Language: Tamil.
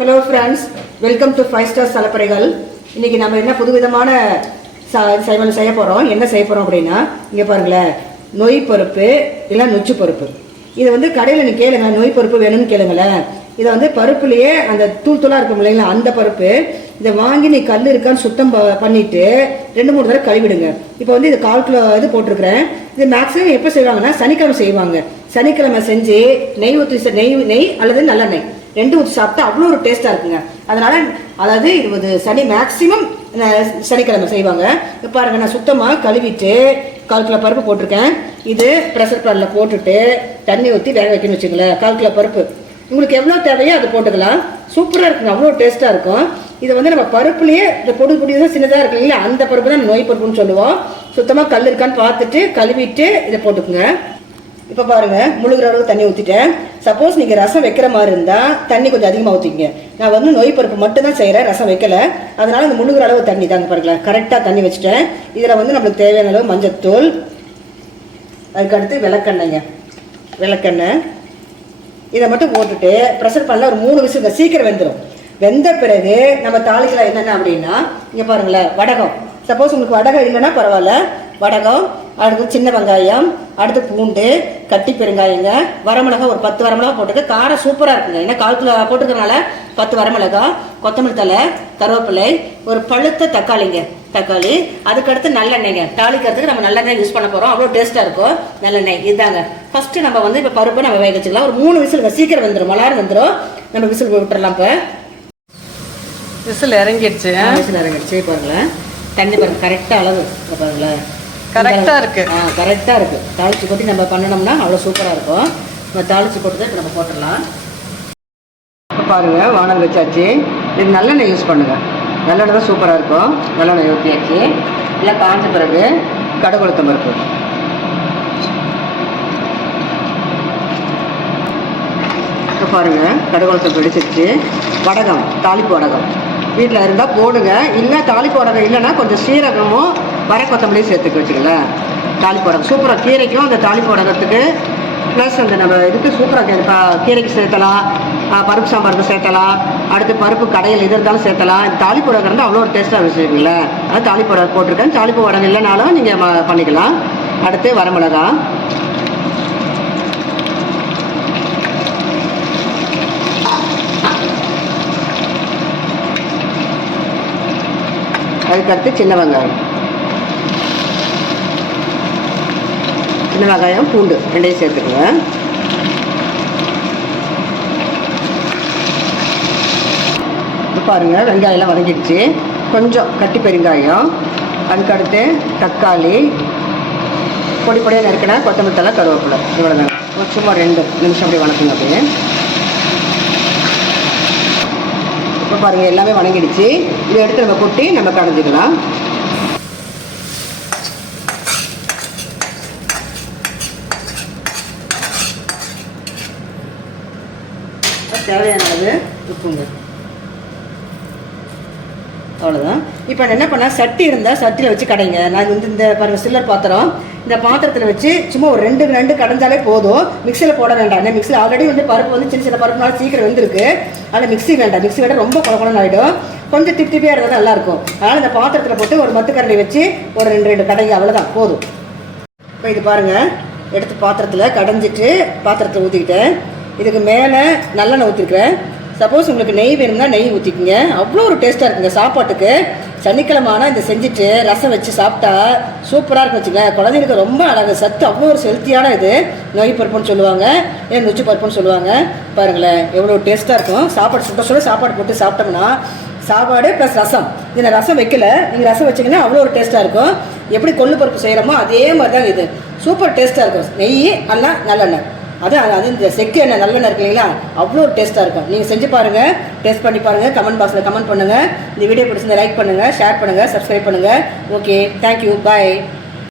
Hello friends, welcome to 5 star சலப்பறைகள். இன்றைக்கி நம்ம என்ன புதுவிதமான செய்ய போகிறோம். என்ன செய்ய போகிறோம் அப்படின்னா, இங்கே பாருங்களேன், நொய் பருப்பு இல்லை நொச்சு பருப்பு. இதை வந்து கடையில் நீ கேளுங்க, நொய் பருப்பு வேணும்னு கேளுங்களேன். இதை வந்து பருப்புலேயே அந்த தூள் தூளாக இருக்கும் இல்லைங்களா, அந்த பருப்பு இதை வாங்கி நீ கல் இருக்கான்னு சுத்தம் பண்ணிவிட்டு 2-3 தடவை கழுவிடுங்க. இப்போ வந்து இது 1/4 கிலோ இது போட்டிருக்கிறேன். இது மேக்ஸிமம் எப்போ செய்வாங்கன்னா சனிக்கிழமை செய்வாங்க. சனிக்கிழமை செஞ்சு நெய் ஊற்றி நெய் அல்லது நல்லெண்ணெய் 2 ஊற்றி சாப்பிட்டா அவ்வளோ ஒரு டேஸ்ட்டாக இருக்குங்க. அதாவது 20 சனி மேக்ஸிமம் சனிக்கிழமை செய்வாங்க. இப்போ பாருங்க, நான் சுத்தமாக கழுவிட்டு 1/4 கிலோ பருப்பு போட்டிருக்கேன். இது ப்ரெஷர் குக்கரில் போட்டுட்டு தண்ணி ஊற்றி வேக வைக்கணும்னு வச்சுங்களேன். 1/4 கிலோ பருப்பு உங்களுக்கு எவ்வளோ தேவையோ அது போட்டுக்கலாம். சூப்பராக இருக்குங்க, அவ்வளோ டேஸ்ட்டாக இருக்கும். இதை வந்து நம்ம பருப்புலேயே இந்த பொடிதான் சின்னதாக இருக்கு இல்லையா, அந்த பருப்பு தான் நொய் பருப்புன்னு சொல்லுவோம். சுத்தமாக கல் இருக்கான்னு பார்த்துட்டு கழுவிட்டு இதை போட்டுக்குங்க. இப்போ பாருங்கள், முழுகிற அளவுக்கு தண்ணி ஊற்றிட்டேன். சப்போஸ் நீங்கள் ரசம் வைக்கிற மாதிரி இருந்தால் தண்ணி கொஞ்சம் அதிகமாக ஊற்றிக்கங்க. நான் வந்து நொய் பருப்பு மட்டும் தான் செய்கிறேன், ரசம் வைக்கலை. அதனால் இந்த முழுகிற அளவு தண்ணி தாங்க பாருங்களேன். கரெக்டாக தண்ணி வச்சுட்டேன். இதில் வந்து நம்மளுக்கு தேவையான அளவு மஞ்சத்தூள், அதுக்கடுத்து விளக்கெண்ணெய் இதை மட்டும் போட்டுட்டு ப்ரெஷர் பண்ணல ஒரு 3 விசில் சீக்கிரம் வெந்துடும். வெந்த பிறகு நம்ம தாளிக்கலாம். என்னென்ன அப்படின்னா, இங்கே பாருங்களேன், வடகம். சப்போஸ் உங்களுக்கு வடகம் இல்லைன்னா பரவாயில்ல, வடகம், அடுத்து சின்ன வெங்காயம், அடுத்து பூண்டு, கட்டி பெருங்காயங்க, வரமிளகா ஒரு 10 வரமிளகா போட்டுட்டு காரம் சூப்பராக இருக்குங்க. ஏன்னா 1/4 கிலோ போட்டுக்கிறனால 10 வரமிளகா, கொத்தமல்லி தலை, கருவேப்பிலை, ஒரு பழுத்த தக்காளி, அதுக்கடுத்து நல்லெண்ணெய்ங்க. தாளிக்கிறதுக்கு நம்ம நல்லெண்ணெய் யூஸ் பண்ண போகிறோம். அவ்வளோ டேஸ்ட்டாக இருக்கும் நல்லெண்ணெய். இதுதாங்க ஃபஸ்ட்டு நம்ம வந்து இப்போ பருப்பை நம்ம வேக வச்சுக்கலாம். ஒரு 3 விசில் சீக்கிரம் வந்துடும், மலாரம் வந்துடும். நம்ம விசில் விட்டுறலாம். இப்போ விசில் இறங்கிடுச்சு. பாருங்களேன், தண்ணி பாருங்க, கரெக்டாக அளவு பாருங்களேன், கரெக்டாக இருக்கு. கரெக்டாக இருக்குது. தாளிச்சு கொட்டி நம்ம பண்ணணும்னா அவ்வளோ சூப்பராக இருக்கும். நம்ம தாளிச்சு போட்டு தான் இப்போ நம்ம போட்டுடலாம். இப்போ பாருங்கள், வானல் வச்சாச்சு. இது நல்லெண்ணெய் யூஸ் பண்ணுங்கள். நல்லெண்ணெய் தான் சூப்பராக இருக்கும். நல்லெண்ணெய் ஊற்றியாச்சு. இல்லை காஞ்ச பிறகு கடுகு உளுத்தம் பருப்பு, இப்போ பாருங்கள், கடுகு உளுத்தம் பிடிச்சிருச்சு. வடகம், தாளிப்பு வடகம் வீட்டில் இருந்தால் போடுங்க. இல்லை தாளிப்பு வடகம் இல்லைன்னா கொஞ்சம் சீரகமும் வர கொத்தமல்லியும் சேர்த்துக்க வச்சுக்கலாம். தாளிப்பு வடகம் சூப்பராக, கீரைக்கும் அந்த தாளிப்பு வடகத்துக்கு ப்ளஸ் அந்த நம்ம இதுக்கு சூப்பராக கீரைக்கு சேர்த்தலாம், பருப்பு சாம்பாருக்கு சேர்த்தலாம், அடுத்து பருப்பு கடையில் இது இருந்தாலும் சேர்த்தலாம். தாளிப்பு வடகம் இருந்தால் அவ்வளோ ஒரு டேஸ்ட்டாக வச்சுருக்கீங்களா. அது தாளிப்பு வடகம் போட்டிருக்கேன். தாளிப்பு வடகம் இல்லைனாலும் நீங்கள் பண்ணிக்கலாம். அடுத்து வரமிளகா, அதுக்கடுத்து சின்ன வெங்காயம், பூண்டு 2ஐயும் சேர்த்துக்குவேன். பாருங்கள், வெங்காயம்லாம் வதங்கிடுச்சு. கொஞ்சம் கட்டி பெருங்காயம், அதுக்கடுத்து தக்காளி, பொடியாக நறுக்கினா கொத்தமல்லி தலை, கருவேப்பிலை, இவ்வளோதாங்க. சும்மா 2 நிமிஷம் அப்படி வணக்குங்க. அப்படியே இப்போ பாருங்கள், எல்லாமே வணங்கிடுச்சு. இதை எடுத்து நம்ம கொட்டி நம்ம கடைஞ்சிக்கலாம். தேவையான அளவு உப்புங்க, அவ்வளோதான். இப்போ நான் என்ன பண்ணேன், சட்டி இருந்தால் சட்டியில் வச்சு கடைங்க. நான் வந்து இந்த பாருங்கள் சில்லர் பாத்திரம், இந்த பாத்திரத்தில் வச்சு சும்மா ஒரு 2 கடைஞ்சாலே போதும். மிக்சியில் போட வேண்டாம். மிக்சியில் ஆல்ரெடி வந்து பருப்பு வந்து சின்ன பருப்புனால சீக்கிரம் வந்துருக்கு. அதில் மிக்சி வேண்டாம். மிக்சி வேண்டாம், ரொம்ப குழப்பம் ஆகிடும். கொஞ்சம் திப்பியாக இருந்தால் நல்லாயிருக்கும். அதனால் இந்த பாத்திரத்தில் போட்டு ஒரு மத்துக்கரண்டி வச்சு ஒரு 2 கடைங்க, அவ்வளோதான் போதும். இப்போ இது பாருங்கள், எடுத்து பாத்திரத்தில் கடைஞ்சிட்டு பாத்திரத்தில் ஊற்றிக்கிட்டேன். இதுக்கு மேலே நல்லெண்ணெய் ஊற்றிருக்கிறேன். சப்போஸ் உங்களுக்கு நெய் வேணும்னா நெய் ஊற்றிக்குங்க. அவ்வளோ ஒரு டேஸ்ட்டாக இருக்குங்க சாப்பாட்டுக்கு. சனிக்கிழமான இந்த செஞ்சுட்டு ரசம் வச்சு சாப்பிட்டா சூப்பராக இருக்கும் வச்சுங்க. குழந்தைங்களுக்கு ரொம்ப அழகு, சத்து அவ்வளோ ஒரு ஹெல்த்தியான இது. நொய் பருப்புன்னு சொல்லுவாங்க, ஏன் நொச்சு பருப்புன்னு சொல்லுவாங்க. பாருங்களேன், எவ்வளோ டேஸ்ட்டாக இருக்கும். சாப்பாடு சாப்பாடு போட்டு சாப்பிட்டோம்னா சாப்பாடு ப்ளஸ் ரசம். இதில் ரசம் வைக்கல, நீங்கள் ரசம் வச்சிங்கன்னா அவ்வளோ ஒரு டேஸ்ட்டாக இருக்கும். எப்படி கொள்ளு பருப்பு செய்கிறோமோ அதே மாதிரி தான் இது. சூப்பர் டேஸ்ட்டாக இருக்கும். நெய் அல்ல நல்லெண்ணெய், அது இந்த செக்கு எண்ணெய் நல்லெண்ணெய் இருக்கு இல்லைங்களா, அவ்வளோ டேஸ்ட்டாக இருக்கும். நீங்கள் செஞ்சு பாருங்கள், டேஸ்ட் பண்ணி பாருங்கள். கமெண்ட் பாக்ஸில் கமெண்ட் பண்ணுங்கள். இந்த வீடியோ பிடிச்சிருந்தா லைக் பண்ணுங்கள், ஷேர் பண்ணுங்கள், சப்ஸ்கிரைப் பண்ணுங்கள். ஓகே, தேங்க்யூ, பாய்.